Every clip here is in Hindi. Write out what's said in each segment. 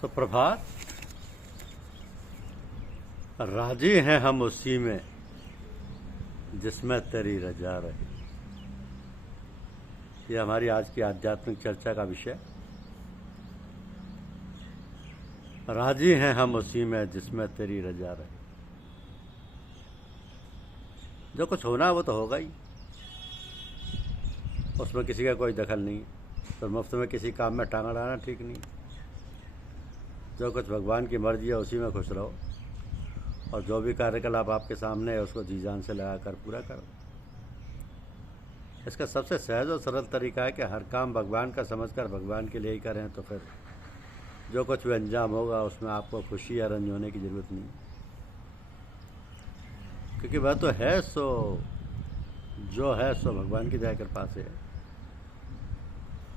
सुप्रभात। राजी हैं हम उसी में जिसमें तेरी रजा रही। ये हमारी आज की आध्यात्मिक चर्चा का विषय। राजी हैं हम उसी में जिसमें तेरी रजा रही। जो कुछ होना है वो तो होगा ही, उसमें किसी का कोई दखल नहीं। तो मुफ्त में किसी काम में टांग अड़ाना ठीक नहीं। जो कुछ भगवान की मर्जी है उसी में खुश रहो, और जो भी कार्यकलाप आपके सामने है उसको जी जान से लगा कर पूरा करो। इसका सबसे सहज और सरल तरीका है कि हर काम भगवान का समझकर भगवान के लिए ही करें, तो फिर जो कुछ भी अंजाम होगा उसमें आपको खुशी या रंज होने की ज़रूरत नहीं, क्योंकि वह तो है सो जो है सो भगवान की दया कृपा से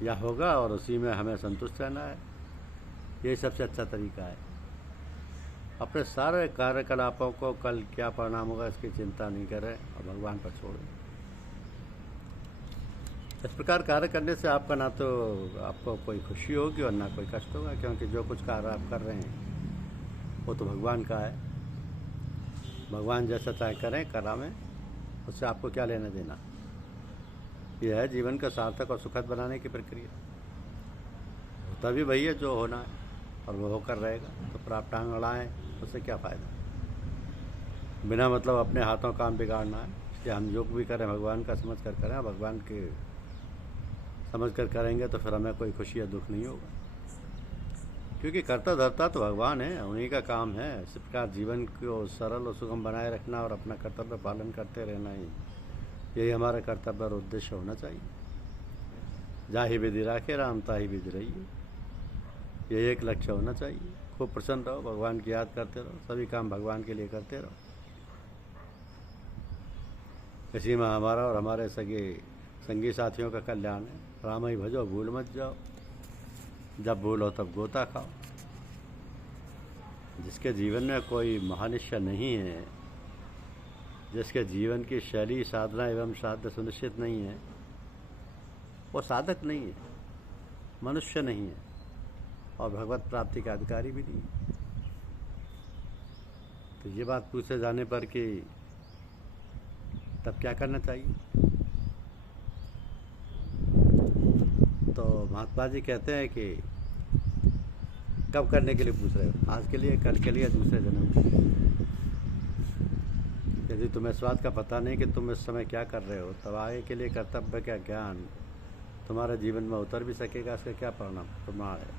या होगा, और उसी में हमें संतुष्ट रहना है। यही सबसे अच्छा तरीका है। अपने सारे कार्यकलापों को कल क्या परिणाम होगा इसकी चिंता नहीं करें और भगवान पर छोड़ें। इस प्रकार कार्य करने से आपका ना तो आपको कोई खुशी होगी और ना कोई कष्ट होगा, क्योंकि जो कुछ कार्य आप कर रहे हैं वो तो भगवान का है। भगवान जैसा चाहे करें करावें, उससे आपको क्या लेना देना। यह है जीवन का सार्थक और सुखद बनाने की प्रक्रिया। होता भी वही है जो होना है और वो होकर रहेगा, तो फिर आप टांग अड़ाएँ उससे क्या फ़ायदा। बिना मतलब अपने हाथों काम बिगाड़ना है। इसलिए हम जो भी करें भगवान का समझ कर करें। भगवान के समझ कर करेंगे तो फिर हमें कोई खुशी या दुख नहीं होगा, क्योंकि करता धरता तो भगवान है, उन्हीं का काम है। इस प्रकार जीवन को सरल और सुगम बनाए रखना और अपना कर्तव्य पालन करते रहना ही, यही हमारा कर्तव्य और उद्देश्य होना चाहिए। जाहि विधि राखे राम ताहि विधि रहिए, यही एक लक्ष्य होना चाहिए। खूब प्रसन्न रहो, भगवान की याद करते रहो, सभी काम भगवान के लिए करते रहो। इसी में हमारा और हमारे संगी साथियों का कल्याण है। राम ही भजो भूल मत जाओ, जब भूलो तब गोता खाओ। जिसके जीवन में कोई महानिश्चय नहीं है, जिसके जीवन की शैली साधना एवं साध्य सुनिश्चित नहीं है, वो साधक नहीं है, मनुष्य नहीं है और भगवत प्राप्ति का अधिकारी भी नहीं। तो ये बात पूछे जाने पर कि तब क्या करना चाहिए, तो महात्मा जी कहते हैं कि कब करने के लिए पूछ रहे हो, आज के लिए, कल के लिए, दूसरे जन्म के लिए। यदि तुम्हें इस बात का पता नहीं कि तुम इस समय क्या कर रहे हो, तब आगे के लिए कर्तव्य का ज्ञान तुम्हारे जीवन में उतर भी सकेगा, इसका क्या परिणाम तुम्हारे।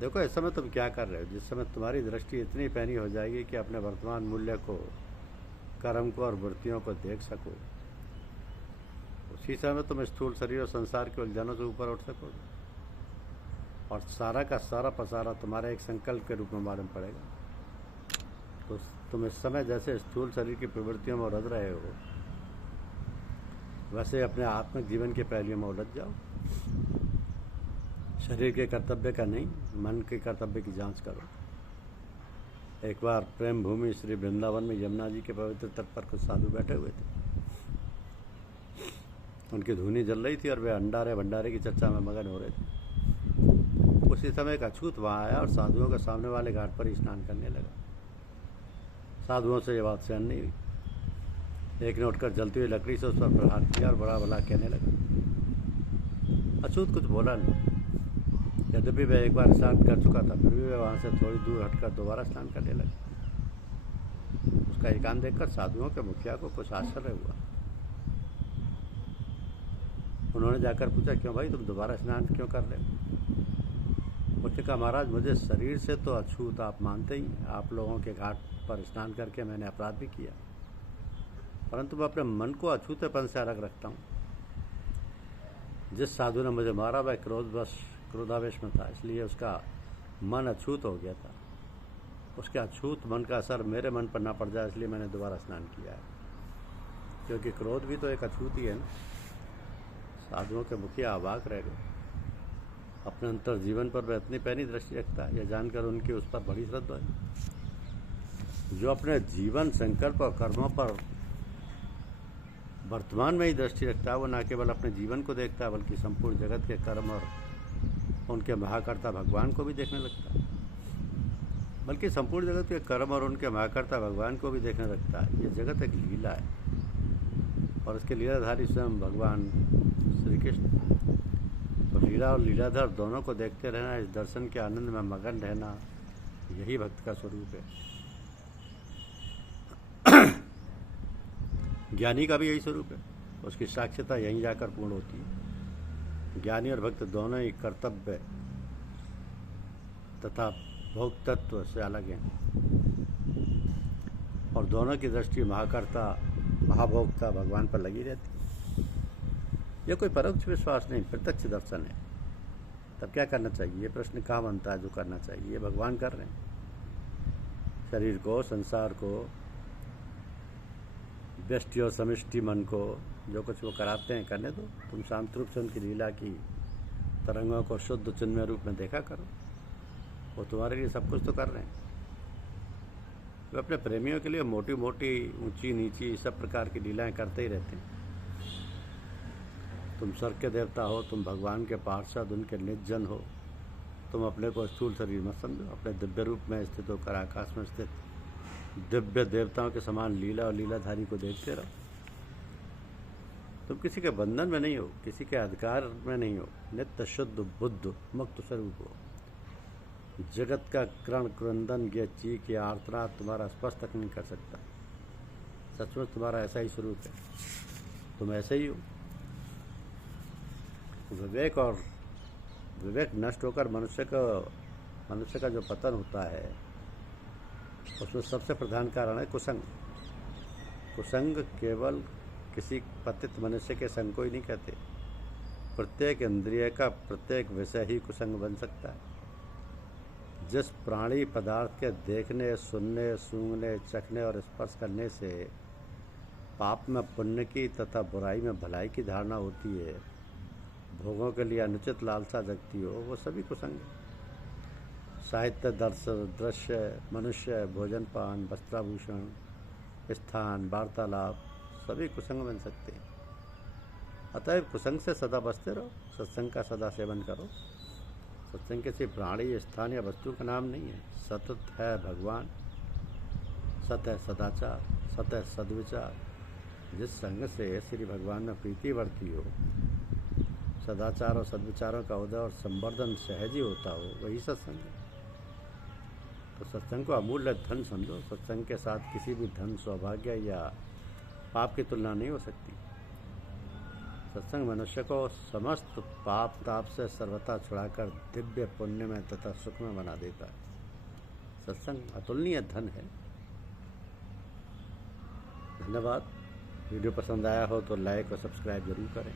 देखो इस समय तुम क्या कर रहे हो। जिस समय तुम्हारी दृष्टि इतनी पैनी हो जाएगी कि अपने वर्तमान मूल्य को, कर्म को और वृत्तियों को देख सको, उसी समय तुम स्थूल शरीर और संसार के उलझनों से ऊपर उठ सकोगे, और सारा का सारा पसारा तुम्हारे एक संकल्प के रूप में मालूम पड़ेगा। तो तुम इस समय जैसे स्थूल शरीर की प्रवृत्तियों में उलझ रहे हो, वैसे अपने आत्मिक जीवन के पहलुओं में उलझ जाओ। शरीर के कर्तव्य का नहीं, मन के कर्तव्य की जांच करो। एक बार प्रेम भूमि श्री वृंदावन में यमुना जी के पवित्र तट पर कुछ साधु बैठे हुए थे। उनकी धुनी जल रही थी और वे अंडारे भंडारे की चर्चा में मगन हो रहे थे। उसी समय एक अछूत वहाँ आया और साधुओं के सामने वाले घाट पर ही स्नान करने लगा। साधुओं से ये बात सहन नहीं हुई। एक ने उठकर जलती हुई लकड़ी से उस पर प्रहार किया और बड़ा भला कहने लगा। अछूत कुछ बोला नहीं। यद्यपि वह एक बार स्नान कर चुका था, फिर भी वह वहाँ से थोड़ी दूर हटकर दोबारा स्नान करने लगा। उसका एकांत देखकर साधुओं के मुखिया को कुछ आश्चर्य हुआ। उन्होंने जाकर पूछा, क्यों भाई तुम दोबारा स्नान क्यों कर रहे हो। उसने कहा, महाराज मुझे शरीर से तो अछूत आप मानते ही, आप लोगों के घाट पर स्नान करके मैंने अपराध भी किया, परंतु मैं अपने मन को अछूतेपन से अलग रखता हूँ। जिस साधु ने मुझे मारा वह क्रोधावेश में था, इसलिए उसका मन अछूत हो गया था। उसके अछूत मन का असर मेरे मन पर ना पड़ जाए, इसलिए मैंने दोबारा स्नान किया है। क्योंकि क्रोध भी तो एक अछूत ही है ना। साधुओं के मुखिया अवाक रह गए। अपने अंतर जीवन पर वह इतनी पैनी दृष्टि रखता है, यह जानकर उनकी उस पर बड़ी श्रद्धा है। जो अपने जीवन, संकल्प और कर्मों पर वर्तमान में ही दृष्टि रखता है, वो न केवल अपने जीवन को देखता है बल्कि संपूर्ण जगत के कर्म और उनके महाकर्ता भगवान को भी देखने लगता है, बल्कि संपूर्ण जगत के कर्म और उनके महाकर्ता भगवान को भी देखने लगता है। ये जगत एक लीला है और इसके लीलाधारी स्वयं भगवान श्री कृष्ण। तो लीला और लीलाधर दोनों को देखते रहना, इस दर्शन के आनंद में मगन रहना, यही भक्त का स्वरूप है। ज्ञानी का भी यही स्वरूप है, उसकी साक्षरता यहीं जाकर पूर्ण होती है। ज्ञानी और भक्त दोनों ही कर्तव्य तथा भोग तत्व से अलग हैं और दोनों की दृष्टि महाकर्ता महाभोक्ता भगवान पर लगी रहती है। यह कोई परोक्ष विश्वास नहीं, प्रत्यक्ष दर्शन है। तब क्या करना चाहिए? ये प्रश्न कहाँ बनता है? जो करना चाहिए भगवान कर रहे हैं। शरीर को, संसार को, व्यष्टि और समिष्टि मन को जो कुछ वो कराते हैं करने दो। तुम शांत रूप से उनकी लीला की तरंगों को शुद्ध चिन्मय रूप में देखा करो। वो तुम्हारे लिए सब कुछ तो कर रहे हैं। वे अपने प्रेमियों के लिए मोटी मोटी, ऊंची नीची सब प्रकार की लीलाएं करते ही रहते हैं। तुम स्वर्ग के देवता हो, तुम भगवान के पार्षद, उनके निजन हो। तुम अपने को स्थूल शरीर मत समझो, अपने दिव्य रूप में स्थित होकर आकाश में स्थित दिव्य देवताओं के समान लीला और लीलाधारी को देखते रहो। तुम किसी के बंधन में नहीं हो, किसी के अधिकार में नहीं हो, नित्य शुद्ध बुद्ध मुक्त स्वरूप हो। जगत का कर्ण क्रंदन या चीख या आर्तनाद तुम्हारा स्पर्श तक नहीं कर सकता। सचमुच तुम्हारा ऐसा ही स्वरूप है, तुम ऐसे ही हो। विवेक नष्ट होकर मनुष्य का जो पतन होता है, उसमें सबसे प्रधान कारण है कुसंग। कुसंग केवल किसी पतित मनुष्य के संग को ही नहीं कहते। प्रत्येक इंद्रिय का प्रत्येक विषय ही कुसंग बन सकता है। जिस प्राणी पदार्थ के देखने, सुनने, सूंघने, चखने और स्पर्श करने से पाप में पुण्य की तथा बुराई में भलाई की धारणा होती है, भोगों के लिए अनुचित लालसा जगती हो, वो सभी कुसंग है। साहित्य, दृश्य, मनुष्य, भोजन पान, वस्त्राभूषण, स्थान, वार्तालाप सभी कुसंग बन सकते हैं। अतएव कुसंग से सदा बचते रहो, सत्संग का सदा सेवन करो। सत्संग किसी प्राणी, स्थान या वस्तु का नाम नहीं है। सतत है भगवान, सत है सदाचार, सत है सद्विचार। जिस संग से श्री भगवान में प्रीति बढ़ती हो, सदाचार और सद्विचारों का उदय और संवर्धन सहज ही होता हो, वही सत्संग है। तो सत्संग को अमूल्य धन समझो। सत्संग के साथ किसी भी धन, सौभाग्य या पाप की तुलना नहीं हो सकती। सत्संग मनुष्य को समस्त पाप ताप से सर्वथा छुड़ाकर दिव्य पुण्य में तथा सुख में बना देता है। सत्संग अतुलनीय धन है। धन्यवाद। वीडियो पसंद आया हो तो लाइक और सब्सक्राइब जरूर करें।